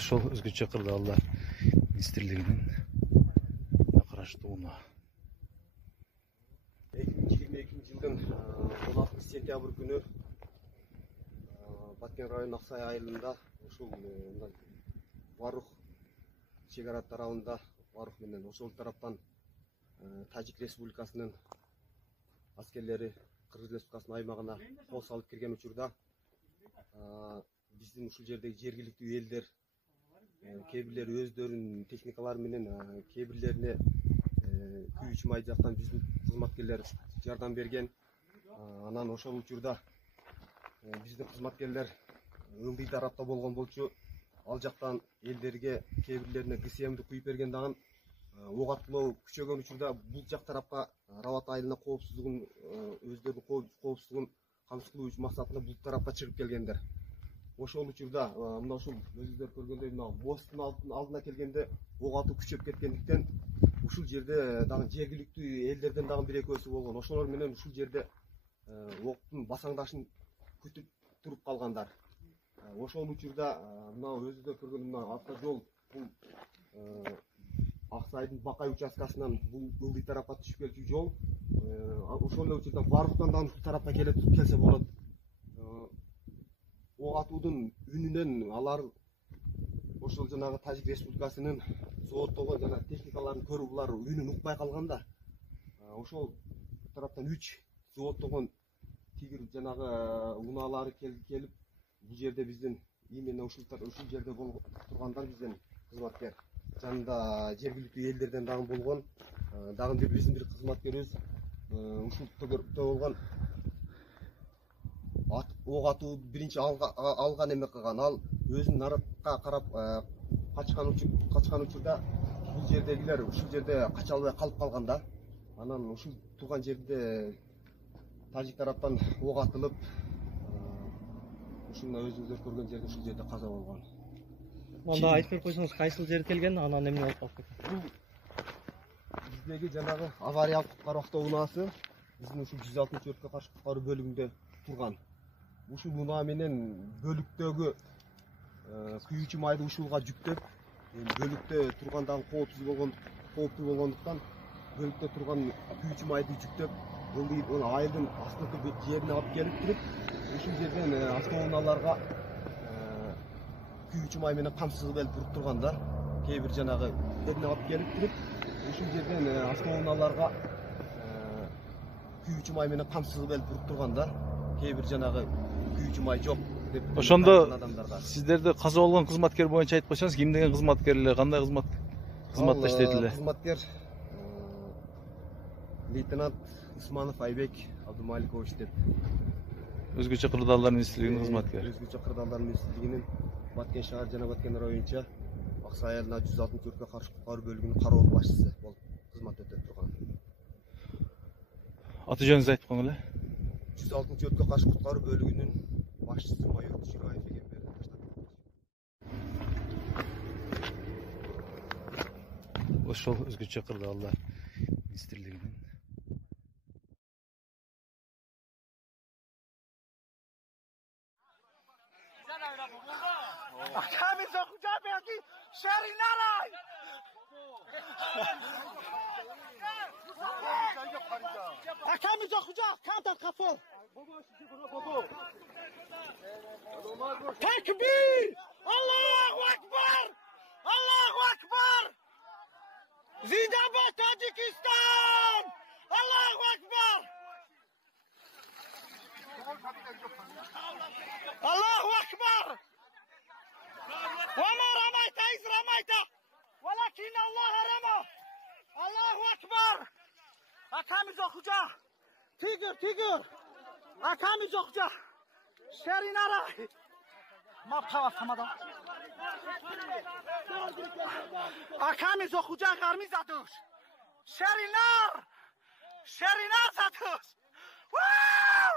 Ошол өзгөчө кырдаалдар министрлигинин караштууна 2022 жылдын 16 сентябрь күнү Баткен районунун Аксай айылында ушул Барух чек ара тарабында Барух менен ошол тараптан Тажик Республикасынын аскерлери Кыргыз Республикасынын аймагына кол салып кирген учурда биздин ушул жердеги жергиликтүү элдер кээ бирлери өздөрүнүн техникалары менен кээ бирлерине күйүүчү май жактан биздин кызматкерлер жардам берген. Анан ошол учурда биздин кызматкерлер ыңгый тарапта болгон болчу. Ал жактан элдерге кээ бирлерине ГСМди куюп берген дагы ок аттылоо күчөгөн учурда бул жак тарапка Рабат айылына коопсуздугун өздөрүнүн коопсуздугун камсыз кылуу максатында бул тарапка чыгып келгендер. Ошол учурда мына ушул өзүңүздөр көргөндөй мына посттун алдына келгенде ок атуу күчөп кеткендиктен ушул жерде дагы жергиликтүү элдерден дагы бир экөөсү болгон. Ошолор менен ушул жерде октун басаңдашын күтүп туруп калгандар. Ошол учурда мына өзүңүздөр көргөн мына автожол бул Аксайдын Бакай участкасынан бул ылдый тарапка түшүп келчү жол. Ошол эле учурда Баруктан дагы ушул тарапка келсе болот. Ок атуудун үнүнөн алар ошол жанагы Тажик Республикасынын заводдогу жана техникаларын көрүп булар үнүн укпай калганда ошол тараптан 3 заводдогон тигир жанагы унаалары келип бул жерде биздин именно ушул жерде тургандар биздин кызматкер жанында жергиликтүү элдерден дагы болгон. Дагы биздин бир кызматкерибиз ушул төгөрүктө болгон ок атуу биринчи алган эме кылган. Ал өзүнүн нарыкка карап качкан учурда бул жердегилер ушул жерде кача албай калып калган да. Анан ушул турган жерде Тажик тараптан ок атылып, ушуна өзүңүздөр көргөн жерде ушул жерде каза болгон. Онда айтып берип койсоңуз кайсыл жери келген, анан эмне болуп калып кеткен? Биздеги жанагы авариялык куткаруу автоунаасы биздин ушул 160-өрткө каршы куткаруу бөлүгүндө турган. Ушул унаа менен бөлүктөгү күйүүчү майды ушулга жүктөп, бөлүктө тургандагы кооптуу болгондуктан бөлүктө турган күйүүчү майды жүктөп, айылдын астыңкы жерине алып келип туруп, ушул жерден автоунааларга күйүүчү май менен камсыз кылып буруп турган да. Кээ бир жанагы жерине алып келип туруп, ушул жерден автоунааларга күйүүчү май менен камсыз кылып буруп турган да. Кээ бир жанагы күйүүчү май жок деп. Ошондо сиздерде каза болгон кызматкер боюнча айтып койсоңуз, ким деген кызматкерлер, кандай кызматта иштейт эле? Кызматкер лейтенант Усманов Айбек Абдумаликович деп. Өзгөчө кырдаалдар министрлигинин кызматкери. Өзгөчө кырдаалдар министрлигинин Баткен шаар жана Баткен районунча Аксай айылына 160-өрткө каршы куткаруу бөлүгүнүн кароол башчысы болуп кызмат өтөп турган. Аты жөнүңүздү айтып коюңуз эле. 160-өрткө каршы куткаруу бөлүгүнүн башчысы майор Түшүраев деген берди. Ошол өзгөчө кырдаалдар министрлигинин Kamisa kucabe aqui, Sherinara! A camisa kucak, kanta kafa. Tekbir! Allahu Akbar! Allahu Akbar! Zindabad Tajikistan! Allahu Akbar! Allahu Akbar! وما رميت إذ رميت ولكن الله رمى. الله أكبر. أكامي زوجة تيجر أكامي زوجة شرينارا ما بتوقف ماذا أكامي زوجة غرمي زاتوش شرينار زاتوش. واو